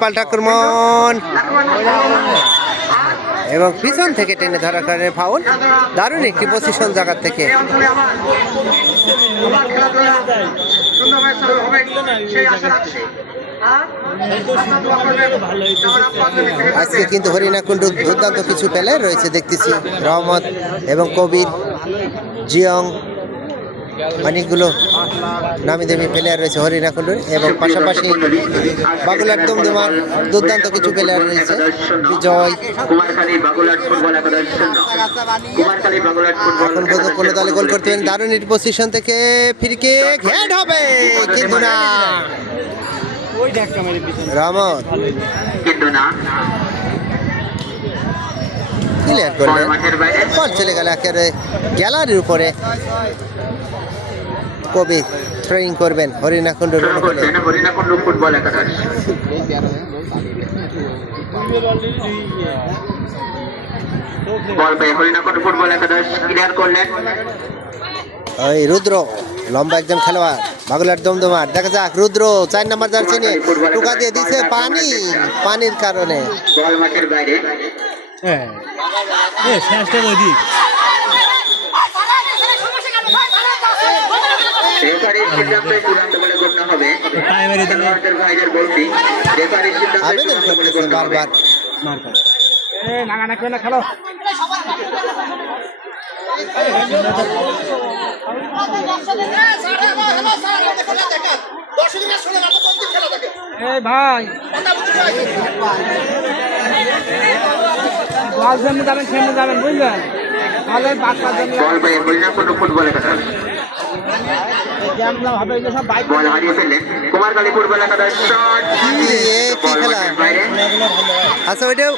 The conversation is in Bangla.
পাল্টা এবং পিছন থেকে টেনে ধরার কারণে ফাউল। দারুণ একটি পজিশন জায়গা থেকে। আজকে কিন্তু হরিণা কুণ্ডু দুর্দান্ত কিছু প্লেয়ার রয়েছে দেখতেছি। রহমত এবং কবির, জিয়ং অনেকগুলো নামি দামি প্লেয়ার রয়েছে হরিণা কুণ্ডুর এবং পাশাপাশি বাগুলার দমদমার দুর্দান্ত কিছু প্লেয়ার রয়েছে। বিজয়। এখন পর্যন্ত কোনো দলে গোল করতে পারেন। দারুণ পজিশন থেকে ফিরকে হেড হবে কিন্তু না। রহমত কিন্তু না। ক্লিয়ার করলেন বল চলে গেল একেবারে গ্যালারির উপরে। কবি ট্রেনিং করবেন হরিণাকুণ্ড ফুটবল একাদশ। বল পেয়ে হরিণাকুণ্ড ফুটবল একাদশ ক্লিয়ার করলেন। ওই রুদ্র লম্বা একদম খেলোয়াড় বাগুলার দমদমার। দেখা যাক রুদ্র চার নাম্বার জার্সি নিয়ে টুকা দিয়ে দিছে পানি পানির কারণে। বল মাঠের বাইরে। রেফারির সিদ্ধান্তই চূড়ান্ত বলে গণ্য হবে। খেলোয়াড়দের ভাইদের বলছি রেফারির সিদ্ধান্তই আবেদন চূড়ান্ত বলে করতেছে গণ্য হবে। বারবার। এই ভাই। লাল সামনে যাবেন সেমনি যাবেন বুঝলেন? তাহলে বাচ্চা বাইরে আচ্ছা ওইটাও